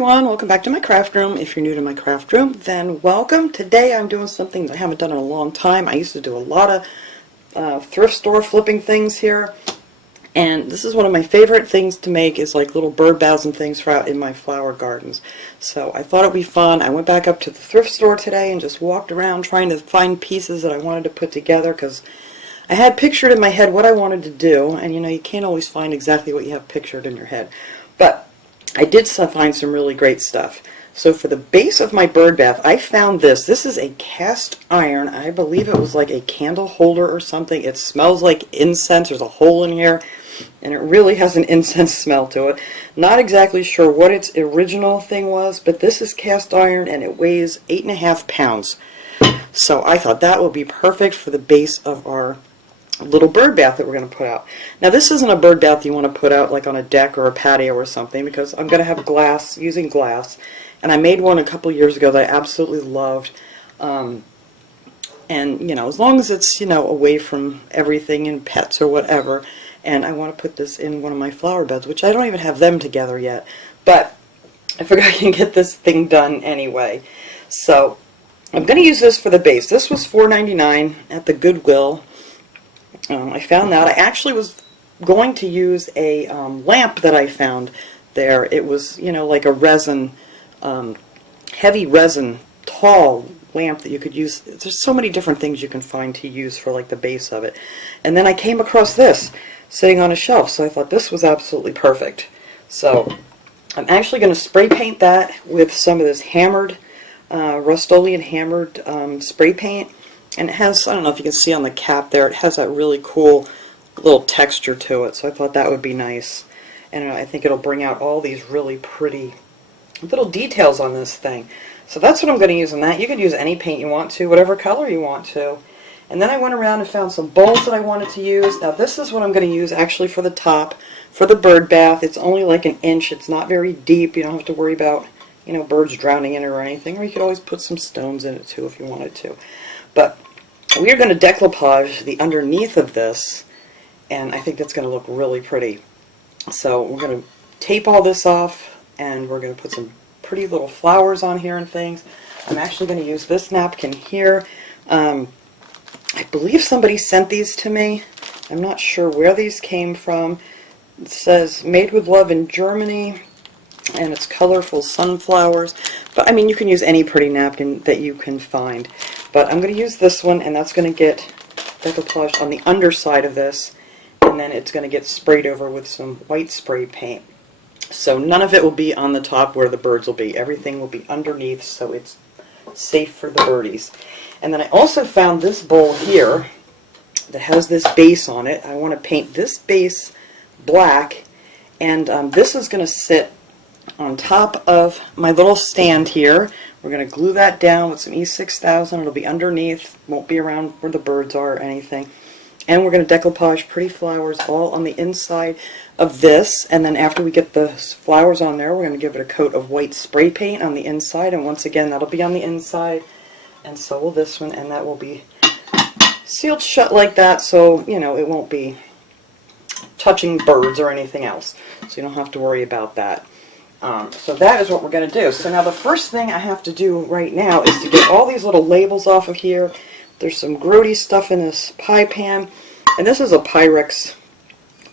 everyone, welcome back to my craft room. If you're new to my craft room, then welcome. Today I'm doing something that I haven't done in a long time. I used to do a lot of thrift store flipping things here, and this is one of my favorite things to make, is like little bird baths and things for out in my flower gardens. So I thought it'd be fun. I went back up to the thrift store today and just walked around trying to find pieces that I wanted to put together, because I had pictured in my head what I wanted to do, and you know, you can't always find exactly what you have pictured in your head. But I did find some really great stuff. So for the base of my bird bath, I found this. This is a cast iron. I believe it was like a candle holder or something. It smells like incense. There's a hole in here, and it really has an incense smell to it. Not exactly sure what its original thing was, but this is cast iron, and it weighs 8.5 pounds. So I thought that would be perfect for the base of our little bird bath that we're going to put out. Now this isn't a bird bath you want to put out like on a deck or a patio or something, because I'm going to have glass, using glass, and I made one a couple years ago that I absolutely loved. And you know, as long as it's, you know, away from everything and pets or whatever. And I want to put this in one of my flower beds, which I don't even have them together yet, but I figured I can get this thing done anyway. So I'm going to use this for the base. This was $4.99 at the Goodwill. I found that. I actually was going to use a lamp that I found there. It was, you know, like a resin, heavy resin, tall lamp that you could use. There's so many different things you can find to use for like the base of it. And then I came across this sitting on a shelf, so I thought this was absolutely perfect. So I'm actually going to spray paint that with some of this hammered, Rust-Oleum hammered spray paint. And it has, I don't know if you can see on the cap there, it has that really cool little texture to it, so I thought that would be nice. And I think it'll bring out all these really pretty little details on this thing. So that's what I'm going to use on that. You could use any paint you want to, whatever color you want to. And then I went around and found some bowls that I wanted to use. Now this is what I'm going to use actually for the top, for the bird bath. It's only like an inch, it's not very deep, you don't have to worry about, you know, birds drowning in it or anything, or you could always put some stones in it too if you wanted to. But we are going to decoupage the underneath of this, and I think that's going to look really pretty. So we're going to tape all this off, and we're going to put some pretty little flowers on here and things. I'm actually going to use this napkin here. I believe somebody sent these to me. I'm not sure where these came from. It says made with love in Germany, and it's colorful sunflowers. But I mean, you can use any pretty napkin that you can find. But I'm going to use this one, and that's going to get decoupaged on the underside of this, and then it's going to get sprayed over with some white spray paint. So none of it will be on the top where the birds will be. Everything will be underneath, so it's safe for the birdies. And then I also found this bowl here that has this base on it. I want to paint this base black, and this is going to sit on top of my little stand here. We're going to glue that down with some E6000. It'll be underneath, won't be around where the birds are or anything. And we're going to decoupage pretty flowers all on the inside of this. And then after we get the flowers on there, we're going to give it a coat of white spray paint on the inside. And once again, that'll be on the inside. And so will this one. And that will be sealed shut like that, so, you know, it won't be touching birds or anything else. So you don't have to worry about that. So that is what we're going to do. So now the first thing I have to do right now is to get all these little labels off of here. There's some grody stuff in this pie pan, and this is a Pyrex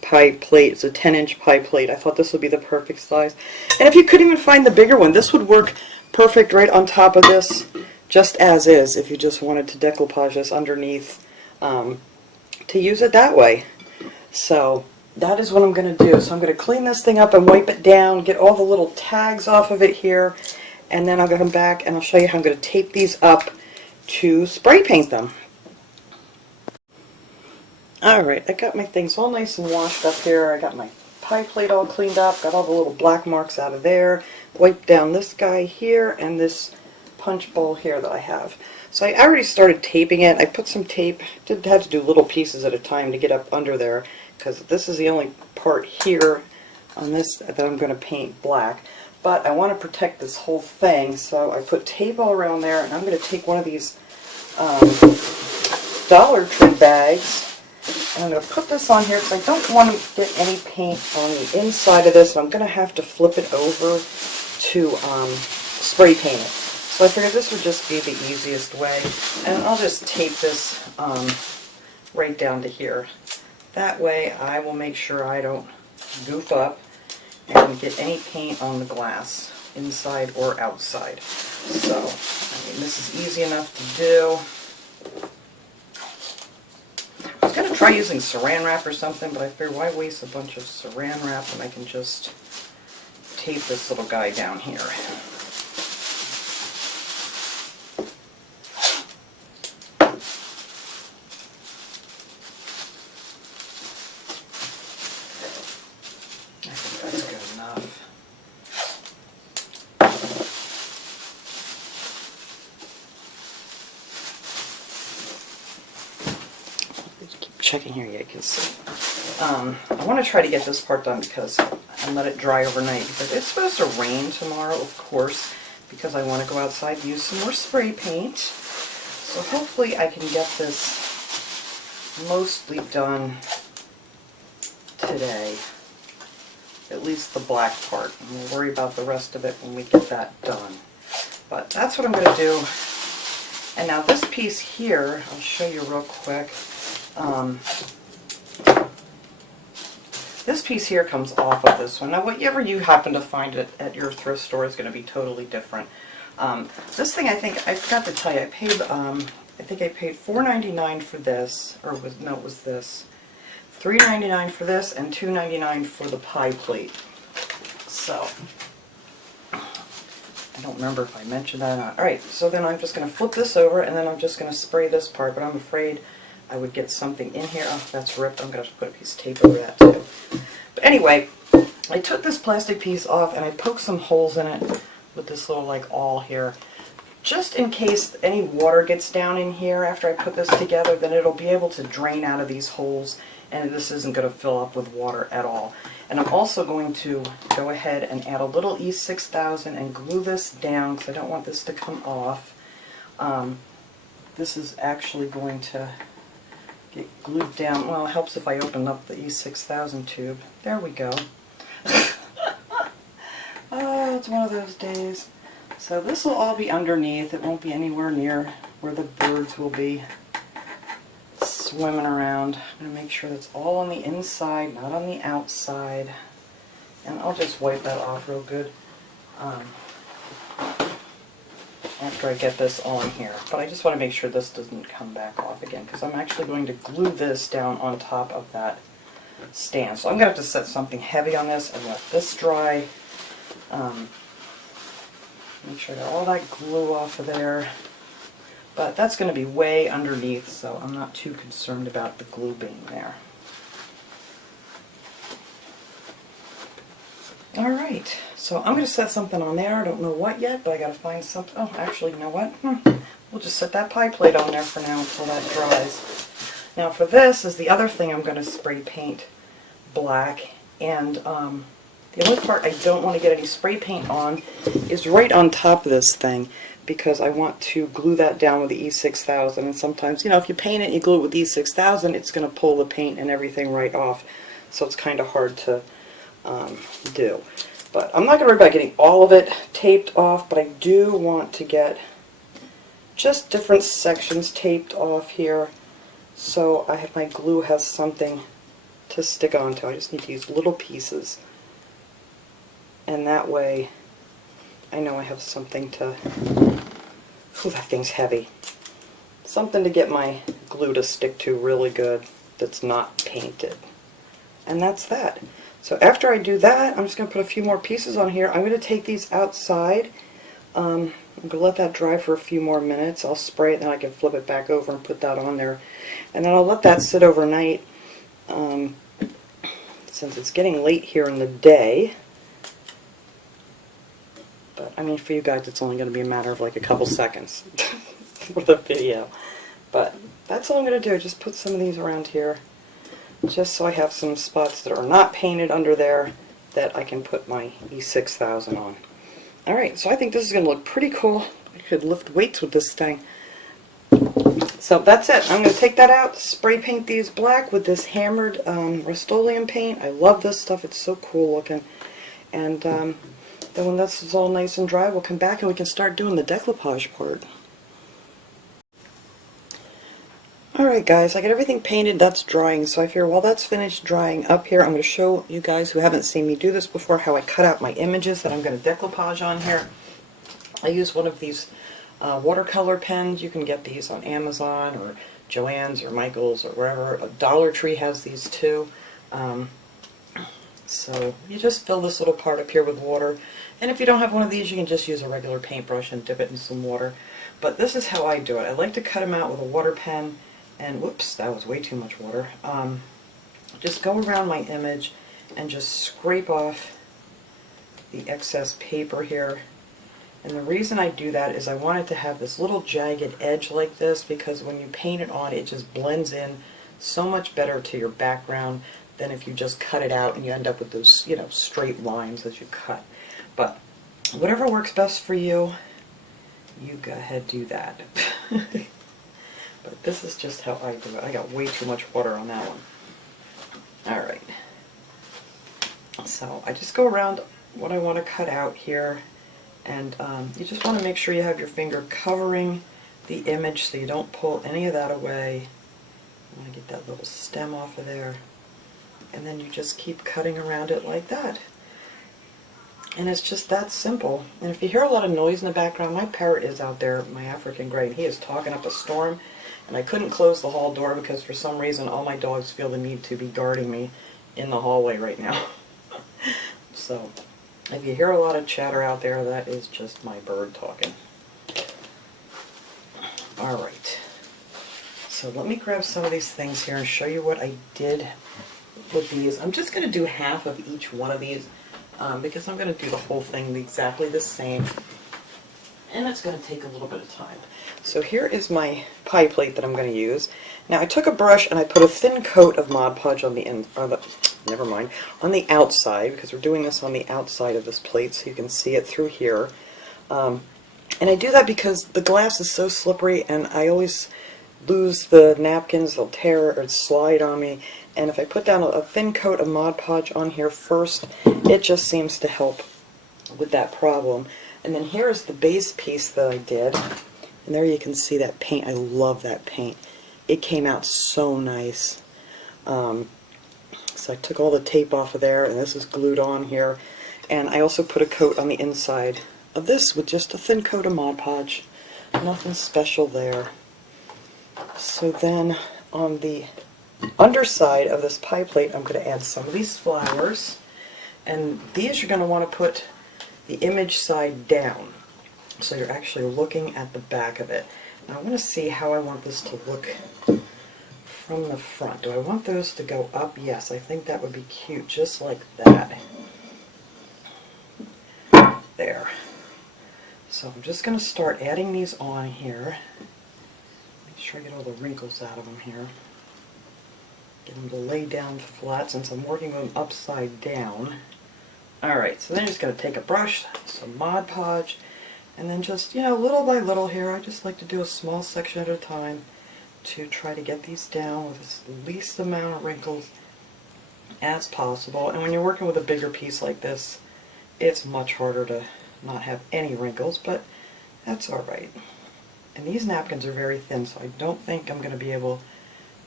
pie plate. It's a 10-inch pie plate. I thought this would be the perfect size. And if you couldn't even find the bigger one, this would work perfect right on top of this, just as is, if you just wanted to decoupage this underneath, to use it that way. So that is what I'm going to do. So I'm going to clean this thing up and wipe it down, get all the little tags off of it here, and then I'll come back and I'll show you how I'm going to tape these up to spray paint them. Alright, I got my things all nice and washed up here. I got my pie plate all cleaned up, got all the little black marks out of there, wiped down this guy here and this punch bowl here that I have. So I already started taping it. I put some tape, did have to do little pieces at a time to get up under there, because this is the only part here on this that I'm going to paint black. But I want to protect this whole thing, so I put tape all around there, and I'm going to take one of these Dollar Tree bags, and I'm going to put this on here because I don't want to get any paint on the inside of this, and I'm going to have to flip it over to spray paint it. So I figured this would just be the easiest way. And I'll just tape this right down to here. That way I will make sure I don't goof up and get any paint on the glass, inside or outside. So, I mean, this is easy enough to do. I was going to try using saran wrap or something, but I figured why waste a bunch of saran wrap when I can just tape this little guy down here. I think that's good enough. Keep checking here yet, because I want to try to get this part done and let it dry overnight, because it's supposed to rain tomorrow, of course, because I want to go outside and use some more spray paint. So hopefully I can get this mostly done today, at least the black part, and we'll worry about the rest of it when we get that done. But that's what I'm going to do. And now this piece here, I'll show you real quick. This piece here comes off of this one. Now whatever you happen to find at your thrift store is going to be totally different. This thing, I forgot to tell you, I think I paid $4.99 for this, or no, it was this. $3.99 for this and $2.99 for the pie plate. So, I don't remember if I mentioned that or not. Alright, so then I'm just going to flip this over and then I'm just going to spray this part, but I'm afraid I would get something in here. Oh, that's ripped. I'm going to put a piece of tape over that too. But anyway, I took this plastic piece off and I poked some holes in it with this little like awl here. Just in case any water gets down in here after I put this together, then it'll be able to drain out of these holes and this isn't going to fill up with water at all. And I'm also going to go ahead and add a little E6000 and glue this down because I don't want this to come off. This is actually going to get glued down. Well, it helps if I open up the E6000 tube. There we go. Oh, it's one of those days. So this will all be underneath. It won't be anywhere near where the birds will be swimming around. I'm going to make sure that's all on the inside, not on the outside. And I'll just wipe that off real good after I get this on here. But I just want to make sure this doesn't come back off again, because I'm actually going to glue this down on top of that stand. So I'm going to have to set something heavy on this and let this dry. Make sure I got all that glue off of there. But that's going to be way underneath, so I'm not too concerned about the glue being there. Alright, so I'm going to set something on there. I don't know what yet, but I got to find something. Oh, actually, you know what? We'll just set that pie plate on there for now until that dries. Now for this is the other thing I'm going to spray paint black, and the only part I don't want to get any spray paint on is right on top of this thing, because I want to glue that down with the E6000, and sometimes, you know, if you paint it and you glue it with E6000, it's going to pull the paint and everything right off, so it's kind of hard to do. But I'm not going to worry about getting all of it taped off, but I do want to get just different sections taped off here, so my glue has something to stick onto. I just need to use little pieces, and that way I know I have something to... Ooh, that thing's heavy. Something to get my glue to stick to really good that's not painted. And that's that. So after I do that, I'm just going to put a few more pieces on here. I'm going to take these outside. I'm going to let that dry for a few more minutes. I'll spray it, then I can flip it back over and put that on there. And then I'll let that sit overnight since it's getting late here in the day. But, I mean, for you guys, it's only going to be a matter of like a couple seconds for the video. But that's all I'm going to do. Just put some of these around here, just so I have some spots that are not painted under there that I can put my E6000 on. Alright, so I think this is going to look pretty cool. I could lift weights with this thing. So that's it. I'm going to take that out, spray paint these black with this hammered Rust-Oleum paint. I love this stuff. It's so cool looking. And Then when this is all nice and dry, we'll come back and we can start doing the decoupage part. Alright guys, I got everything painted, that's drying, so I figure while that's finished drying up here, I'm going to show you guys who haven't seen me do this before how I cut out my images that I'm going to decoupage on here. I use one of these watercolor pens. You can get these on Amazon or Joann's or Michael's or wherever. Dollar Tree has these too. So you just fill this little part up here with water, and if you don't have one of these, you can just use a regular paintbrush and dip it in some water. But this is how I do it. I like to cut them out with a water pen, and whoops, that was way too much water. Just go around my image and just scrape off the excess paper here. And the reason I do that is I want it to have this little jagged edge like this, because when you paint it on, it just blends in so much better to your background than if you just cut it out and you end up with those, straight lines as you cut. But whatever works best for you, you go ahead, do that. But this is just how I do it. I got way too much water on that one. Alright. So I just go around what I want to cut out here, and you just want to make sure you have your finger covering the image so you don't pull any of that away. I want to get that little stem off of there. And then you just keep cutting around it like that. And it's just that simple. And if you hear a lot of noise in the background, my parrot is out there, my African gray, and he is talking up a storm. And I couldn't close the hall door because for some reason all my dogs feel the need to be guarding me in the hallway right now. So if you hear a lot of chatter out there, that is just my bird talking. Alright. So let me grab some of these things here and show you what I did with these. I'm just going to do half of each one of these because I'm going to do the whole thing exactly the same, and it's going to take a little bit of time. So here is my pie plate that I'm going to use. Now I took a brush and I put a thin coat of Mod Podge on the on the outside, because we're doing this on the outside of this plate so you can see it through here. And I do that because the glass is so slippery and I always lose the napkins, they'll tear or slide on me, and if I put down a thin coat of Mod Podge on here first, it just seems to help with that problem. And then here's the base piece that I did, and there you can see that paint. I love that paint. It came out so nice. So I took all the tape off of there, and this is glued on here, and I also put a coat on the inside of this with just a thin coat of Mod Podge. Nothing special there. So then on the underside of this pie plate, I'm going to add some of these flowers, and these you're going to want to put the image side down, so you're actually looking at the back of it. Now I want to see how I want this to look from the front. Do I want those to go up? Yes, I think that would be cute, just like that. There. So I'm just going to start adding these on here. Make sure I get all the wrinkles out of them here. Get them to lay down flat since I'm working with them upside down. Alright, so then you're just going to take a brush, some Mod Podge, and then just, little by little here, I just like to do a small section at a time to try to get these down with the least amount of wrinkles as possible. And when you're working with a bigger piece like this, it's much harder to not have any wrinkles, but that's alright. And these napkins are very thin, so I don't think I'm going to be able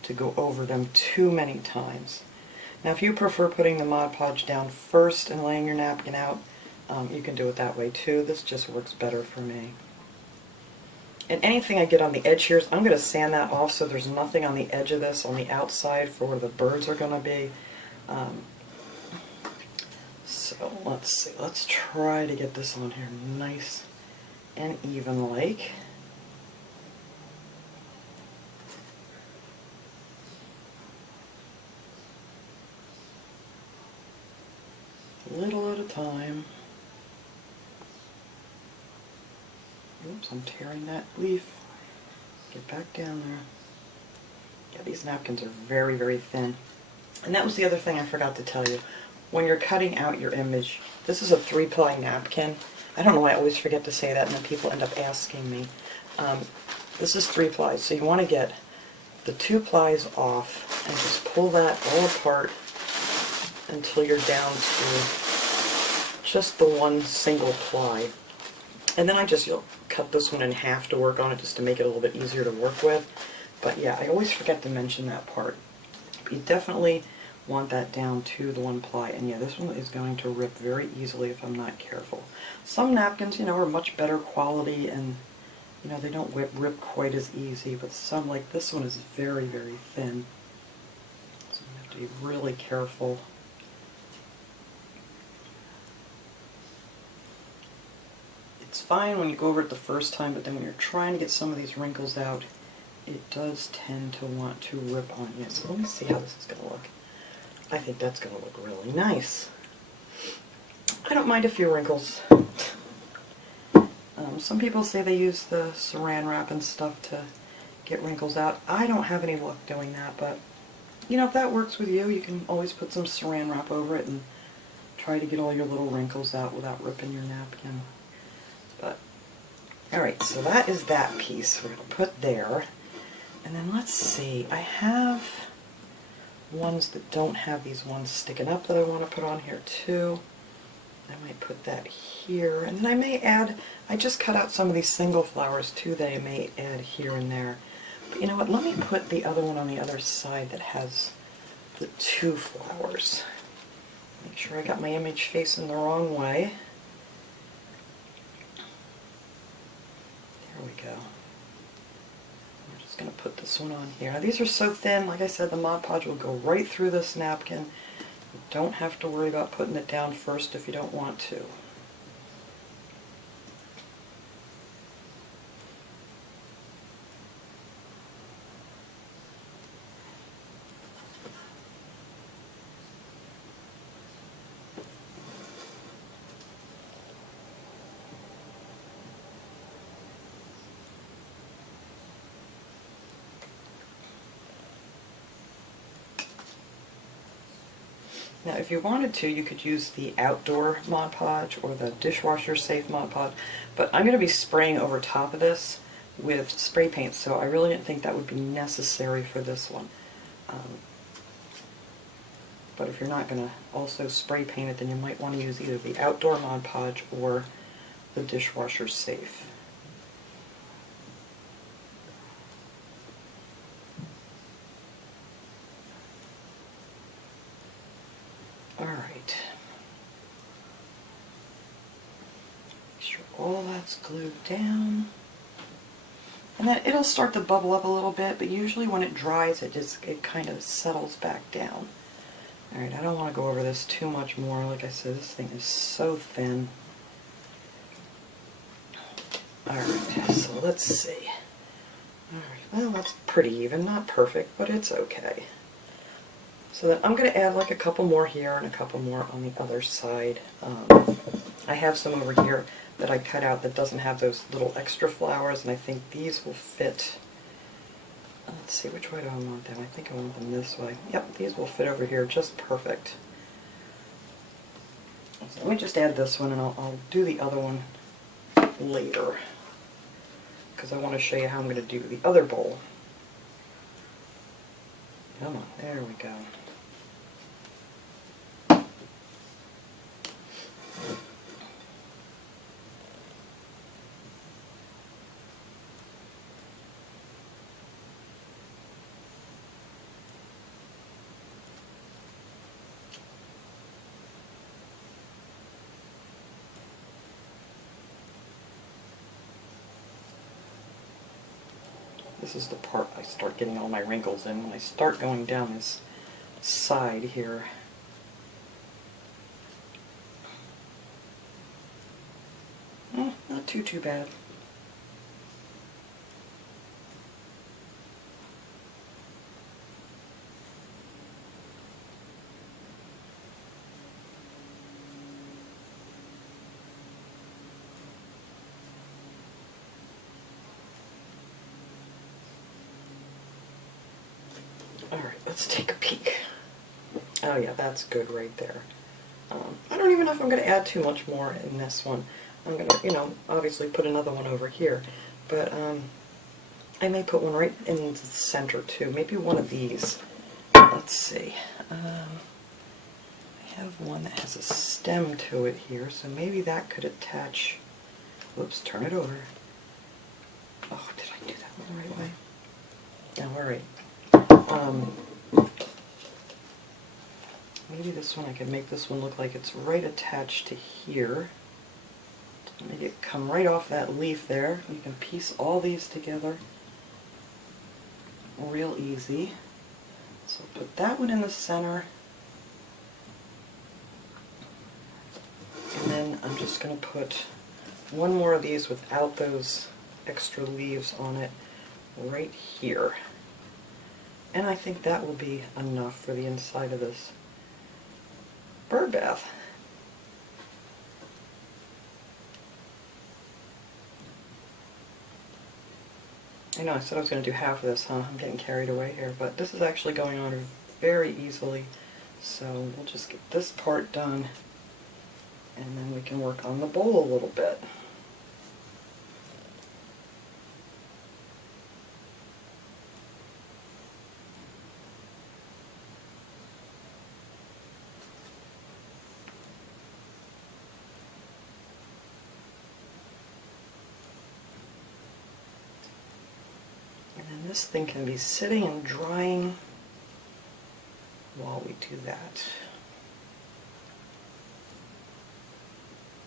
to go over them too many times. Now if you prefer putting the Mod Podge down first and laying your napkin out, you can do it that way too. This just works better for me. And anything I get on the edge here, I'm going to sand that off so there's nothing on the edge of this on the outside for where the birds are going to be. So let's see, let's try to get this on here nice and even like. Little at a time. Oops, I'm tearing that leaf. Get back down there. Yeah, these napkins are very, very thin. And that was the other thing I forgot to tell you. When you're cutting out your image, this is a 3-ply napkin. I don't know why I always forget to say that, and then people end up asking me. This is 3 plies, so you want to get the 2 plies off and just pull that all apart until you're down to just the one single ply. And then I just cut this one in half to work on it, just to make it a little bit easier to work with. But yeah, I always forget to mention that part. You definitely want that down to the one ply. And yeah, this one is going to rip very easily if I'm not careful. Some napkins, you know, are much better quality and, you know, they don't rip quite as easy, but some, like this one, is very, very thin. So you have to be really careful. It's fine when you go over it the first time, but then when you're trying to get some of these wrinkles out, it does tend to want to rip on you. So let me see how this is going to look. I think that's going to look really nice. I don't mind a few wrinkles. Some people say they use the saran wrap and stuff to get wrinkles out. I don't have any luck doing that, but you know, if that works with you, you can always put some saran wrap over it and try to get all your little wrinkles out without ripping your napkin. But alright, so that is that piece we're going to put there. And then let's see, I have ones that don't have these ones sticking up that I want to put on here too. I might put that here, and then I may add, I just cut out some of these single flowers too that I may add here and there. But you know what, let me put the other one on the other side that has the two flowers. Make sure I got my image facing the wrong way. There we go. I'm just going to put this one on here. Now these are so thin, like I said, the Mod Podge will go right through this napkin. You don't have to worry about putting it down first if you don't want to. Now if you wanted to, you could use the outdoor Mod Podge or the dishwasher safe Mod Podge, but I'm going to be spraying over top of this with spray paint, so I really didn't think that would be necessary for this one. But if you're not going to also spray paint it, then you might want to use either the outdoor Mod Podge or the dishwasher safe. Alright. Make sure all that's glued down. And then it'll start to bubble up a little bit, but usually when it dries it kind of settles back down. Alright, I don't want to go over this too much more. Like I said, this thing is so thin. Alright, so let's see. Alright, well that's pretty even, not perfect, but it's okay. So then I'm going to add like a couple more here and a couple more on the other side. I have some over here that I cut out that doesn't have those little extra flowers, and I think these will fit. Let's see, which way do I want them? I think I want them this way. Yep, these will fit over here just perfect. So let me just add this one, and I'll do the other one later, because I want to show you how I'm going to do the other bowl. Come on, there we go. This is the part I start getting all my wrinkles in when I start going down this side here. Not too bad. Alright, let's take a peek. Oh yeah, that's good right there. I don't even know if I'm going to add too much more in this one. I'm going to, you know, obviously put another one over here, but I may put one right in the center too. Maybe one of these. Let's see. I I have one that has a stem to it here, so maybe that could attach. Whoops, turn it over. Oh, did I do that one the right way? No, alright. Maybe this one, I could make this one look like it's right attached to here. Make it come right off that leaf there. You can piece all these together real easy. So put that one in the center. And then I'm just going to put one more of these without those extra leaves on it right here. And I think that will be enough for the inside of this bird bath. I know I said I was going to do half of this, huh? I'm getting carried away here, but this is actually going on very easily. So we'll just get this part done, and then we can work on the bowl a little bit. And then this thing can be sitting and drying while we do that.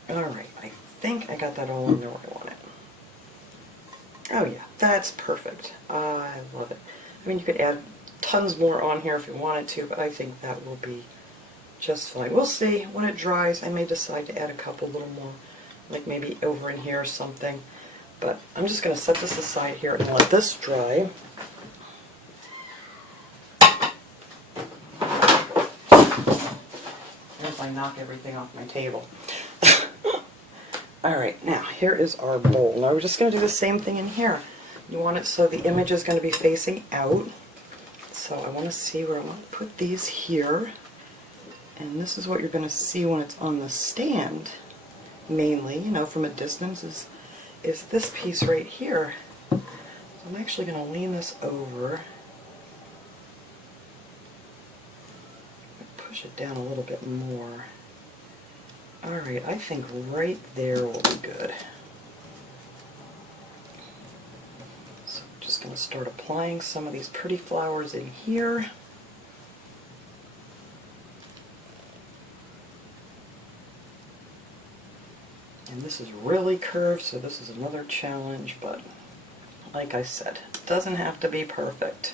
Alright, I think I got that all in there where I want it. Oh yeah, that's perfect. I love it. I mean, you could add tons more on here if you wanted to, but I think that will be just fine. We'll see. When it dries, I may decide to add a couple little more, like maybe over in here or something. But I'm just going to set this aside here and let this dry. As I knock everything off my table. Alright, now here is our bowl. Now we're just going to do the same thing in here. You want it so the image is going to be facing out. So I want to see where I want to put these here. And this is what you're going to see when it's on the stand, mainly, you know, from a distance, is this piece right here. So I'm actually going to lean this over. Push it down a little bit more. Alright, I think right there will be good. So I'm just going to start applying some of these pretty flowers in here. And this is really curved, so this is another challenge, but like I said, it doesn't have to be perfect.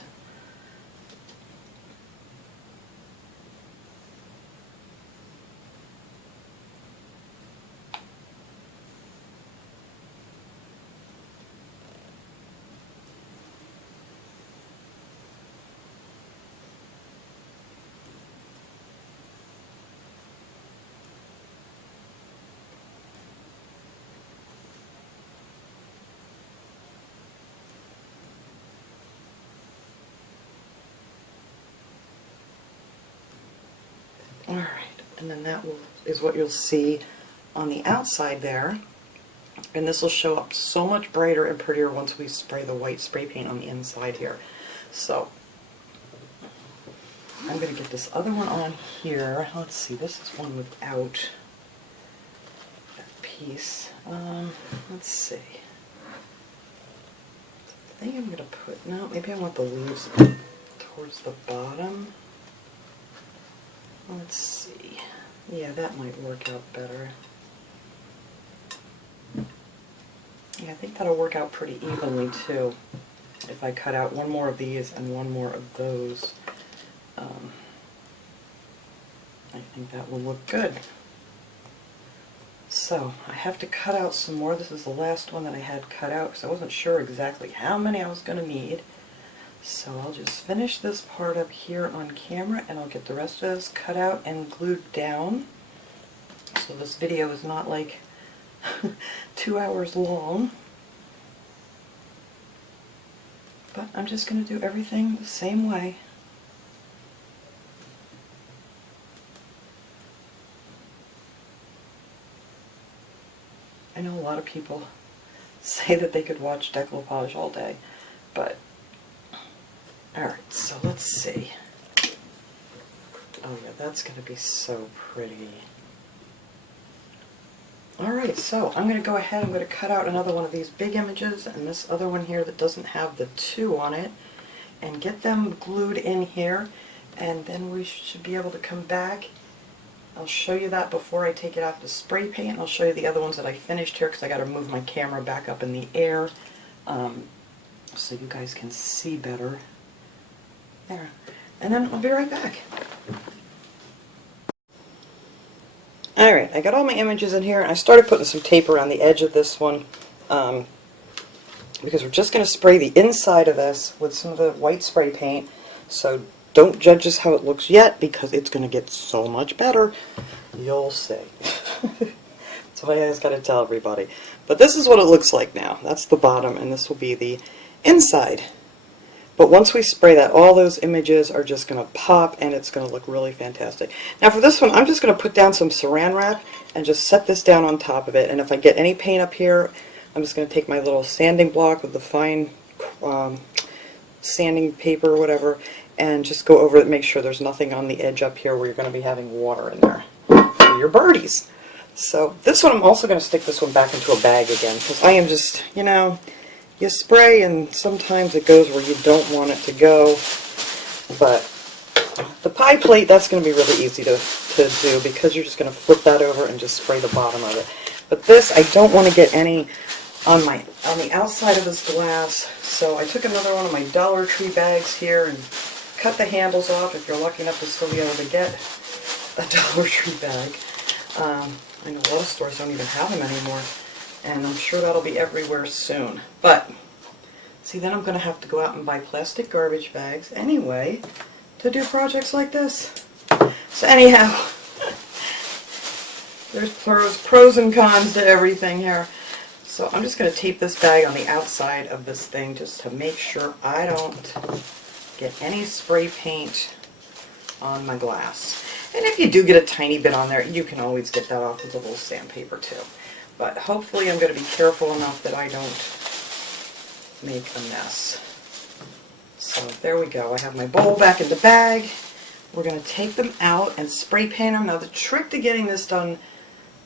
Alright, and then that is what you'll see on the outside there. And this will show up so much brighter and prettier once we spray the white spray paint on the inside here. So, I'm going to get this other one on here. Let's see, this is one without that piece. Let's see. I think I'm going to put, no, maybe I want the leaves towards the bottom. Let's see. Yeah, that might work out better. Yeah, I think that'll work out pretty evenly too. If I cut out one more of these and one more of those, I think that will look good. So, I have to cut out some more. This is the last one that I had cut out because I wasn't sure exactly how many I was going to need. So I'll just finish this part up here on camera and I'll get the rest of this cut out and glued down. So this video is not like 2 hours long. But I'm just going to do everything the same way. I know a lot of people say that they could watch decoupage all day, but alright, so let's see. Oh yeah, that's going to be so pretty. Alright, so I'm going to go ahead, I'm going to cut out another one of these big images and this other one here that doesn't have the 2 on it, and get them glued in here, and then we should be able to come back. I'll show you that before I take it off the spray paint. I'll show you the other ones that I finished here because I got to move my camera back up in the air so you guys can see better. There. And then I'll be right back. Alright, I got all my images in here, and I started putting some tape around the edge of this one because we're just going to spray the inside of this with some of the white spray paint, so don't judge us how it looks yet because it's going to get so much better. You'll see. That's what I always got to tell everybody. But this is what it looks like now. That's the bottom, and this will be the inside. But once we spray that, all those images are just going to pop, and it's going to look really fantastic. Now for this one, I'm just going to put down some saran wrap and just set this down on top of it. And if I get any paint up here, I'm just going to take my little sanding block with the fine sanding paper or whatever, and just go over it and make sure there's nothing on the edge up here where you're going to be having water in there for your birdies. So this one, I'm also going to stick this one back into a bag again because I am just, you know, you spray and sometimes it goes where you don't want it to go. But the pie plate, that's going to be really easy to do because you're just going to flip that over and just spray the bottom of it. But this, I don't want to get any on the outside of this glass, so I took another one of my Dollar Tree bags here and cut the handles off if you're lucky enough to still be able to get a Dollar Tree bag. I know a lot of stores don't even have them anymore, and I'm sure that'll be everywhere soon. But, see, then I'm going to have to go out and buy plastic garbage bags anyway to do projects like this. So anyhow, there's pros and cons to everything here. So I'm just going to tape this bag on the outside of this thing just to make sure I don't get any spray paint on my glass. And if you do get a tiny bit on there, you can always get that off with a little sandpaper too. But hopefully I'm going to be careful enough that I don't make a mess. So there we go. I have my bowl back in the bag. We're going to take them out and spray paint them. Now the trick to getting this done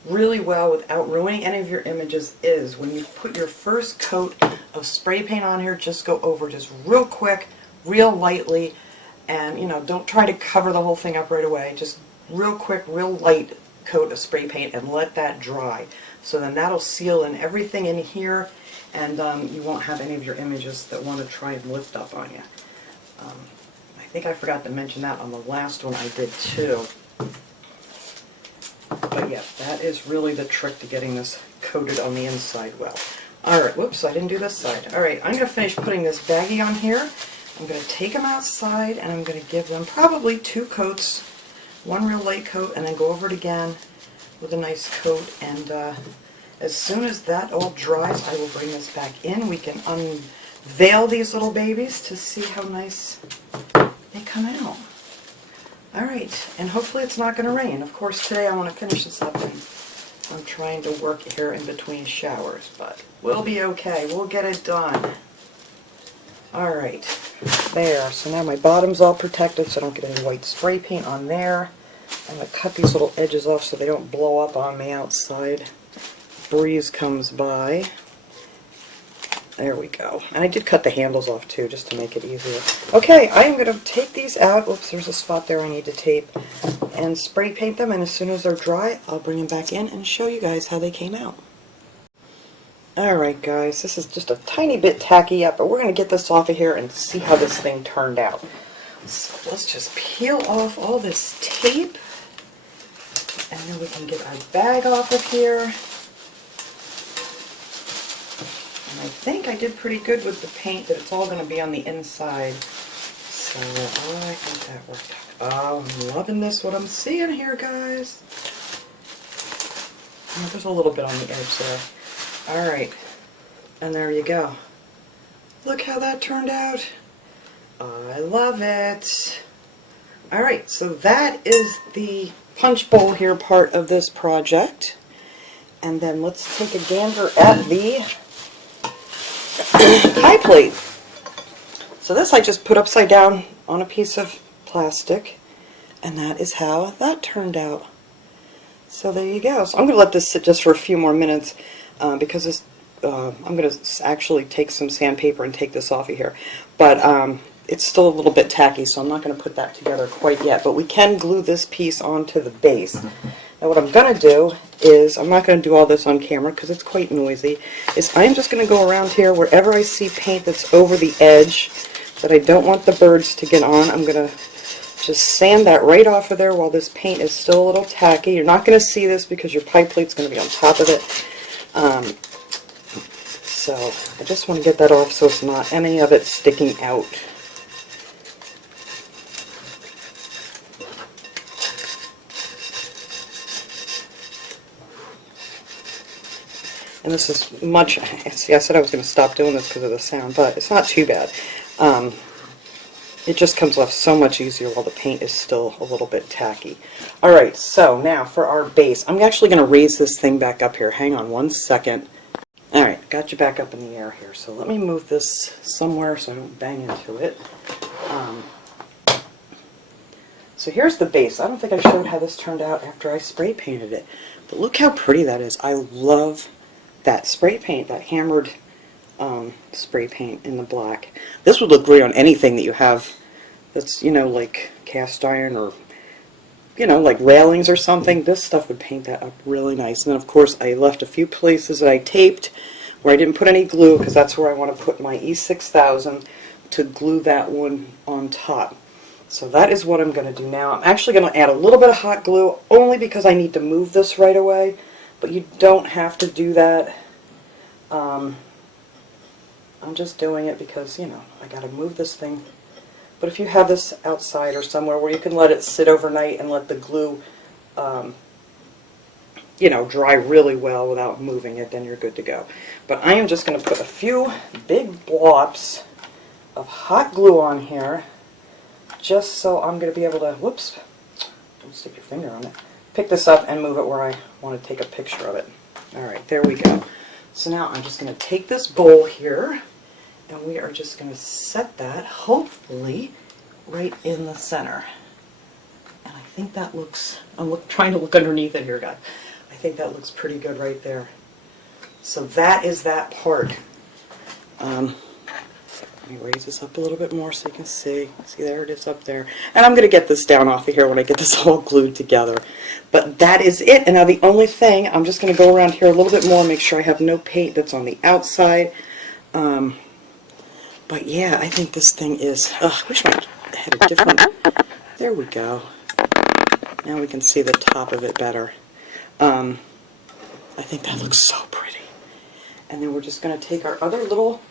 really well without ruining any of your images is when you put your first coat of spray paint on here, just go over just real quick, real lightly, and you know, don't try to cover the whole thing up right away. Just real quick, real light coat of spray paint and let that dry. So then that'll seal in everything in here, and you won't have any of your images that want to try and lift up on you. I think I forgot to mention that on the last one I did too. But yeah, that is really the trick to getting this coated on the inside well. Alright, whoops, I didn't do this side. Alright, I'm going to finish putting this baggie on here. I'm going to take them outside and I'm going to give them probably 2 coats. One real light coat and then go over it again with a nice coat. And as soon as that all dries, I will bring this back in. We can unveil these little babies to see how nice they come out. Alright, and hopefully it's not going to rain. Of course, today I want to finish this up, and I'm trying to work here in between showers, but we'll be okay. We'll get it done. Alright, there. So now my bottom's all protected so I don't get any white spray paint on there. I'm going to cut these little edges off so they don't blow up on me outside. Breeze comes by. There we go. And I did cut the handles off too, just to make it easier. Okay, I am going to take these out. Oops, there's a spot there I need to tape. And spray paint them, and as soon as they're dry, I'll bring them back in and show you guys how they came out. Alright guys, this is just a tiny bit tacky yet, but we're going to get this off of here and see how this thing turned out. So let's just peel off all this tape, and then we can get our bag off of here. I think I did pretty good with the paint, that it's all going to be on the inside. So I think that worked out. Oh, I'm loving this, what I'm seeing here, guys. Oh, there's a little bit on the edge there. Alright, and there you go. Look how that turned out. I love it. Alright, so that is the punch bowl here part of this project. And then let's take a gander at the pie plate. So this I just put upside down on a piece of plastic, And that is how that turned out. So there you go. So I'm going to let this sit just for a few more minutes because this, I'm going to actually take some sandpaper and take this off of here. But it's still a little bit tacky, so I'm not going to put that together quite yet. But we can glue this piece onto the base. Now what I'm going to do is, I'm not going to do all this on camera because it's quite noisy, is I'm just going to go around here wherever I see paint that's over the edge that I don't want the birds to get on. I'm going to just sand that right off of there while this paint is still a little tacky. You're not going to see this because your pie plate's going to be on top of it. So I just want to get that off so it's not any of it sticking out. And this is much, see, I said I was going to stop doing this because of the sound, but it's not too bad. It just comes off so much easier while the paint is still a little bit tacky. Alright, so now for our base. I'm actually going to raise this thing back up here. Hang on one second. Alright, got you back up in the air here. So let me move this somewhere so I don't bang into it. So here's the base. I don't think I showed how this turned out after I spray painted it. But look how pretty that is. I love that spray paint, that hammered spray paint in the black. This would look great on anything that you have that's, you know, like cast iron or, you know, like railings or something. This stuff would paint that up really nice. And then of course I left a few places that I taped where I didn't put any glue because that's where I want to put my E6000 to glue that one on top. So that is what I'm going to do now. I'm actually going to add a little bit of hot glue only because I need to move this right away, but you don't have to do that. I'm just doing it because, you know, I got to move this thing. But if you have this outside or somewhere where you can let it sit overnight and let the glue, you know, dry really well without moving it, then you're good to go. But I am just going to put a few big blobs of hot glue on here, just so I'm going to be able to, whoops, don't stick your finger on it, pick this up and move it where I want to take a picture of it. Alright, there we go. So now I'm just going to take this bowl here, and we are just going to set that, hopefully, right in the center. And I think that looks, I'm trying to look underneath it here, guys. I think that looks pretty good right there. So that is that part. Let me raise this up a little bit more so you can see. See, there it is up there. And I'm going to get this down off of here when I get this all glued together. But that is it. And now the only thing, I'm just going to go around here a little bit more, make sure I have no paint that's on the outside. But yeah, I think this thing is, I wish I had a different, there we go. Now we can see the top of it better. I think that looks so pretty. And then we're just going to take our other little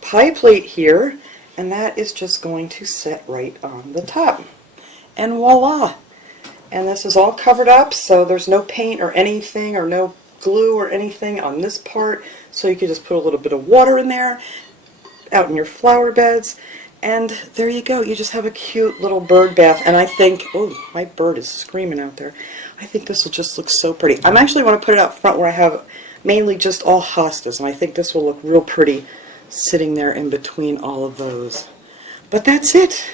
pie plate here, and that is just going to sit right on the top. And voila! And this is all covered up, so there's no paint or anything, or no glue or anything on this part, so you can just put a little bit of water in there, out in your flower beds, and there you go. You just have a cute little bird bath. And I think, oh, my bird is screaming out there. I think this will just look so pretty. I'm actually want to put it out front where I have mainly just all hostas, and I think this will look real pretty sitting there in between all of those. But that's it.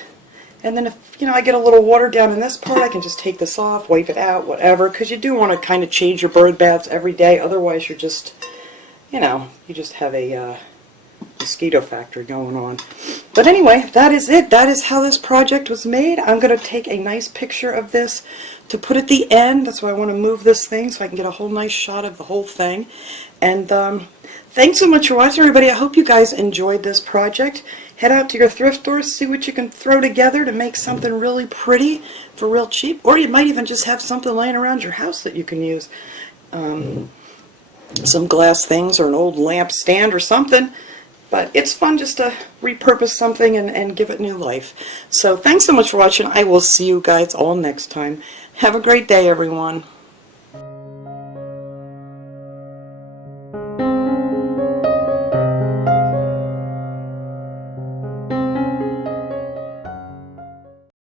And then if, you know, I get a little water down in this part, I can just take this off, wipe it out, whatever, because you do want to kind of change your bird baths every day. Otherwise you're just, you know, you just have a mosquito factory going on. But anyway, that is it. That is how this project was made. I'm going to take a nice picture of this to put at the end. That's why I want to move this thing so I can get a whole nice shot of the whole thing. And thanks so much for watching, everybody. I hope you guys enjoyed this project. Head out to your thrift stores, see what you can throw together to make something really pretty for real cheap. Or you might even just have something laying around your house that you can use. Some glass things or an old lamp stand or something. But it's fun just to repurpose something and give it new life. So thanks so much for watching. I will see you guys all next time. Have a great day, everyone.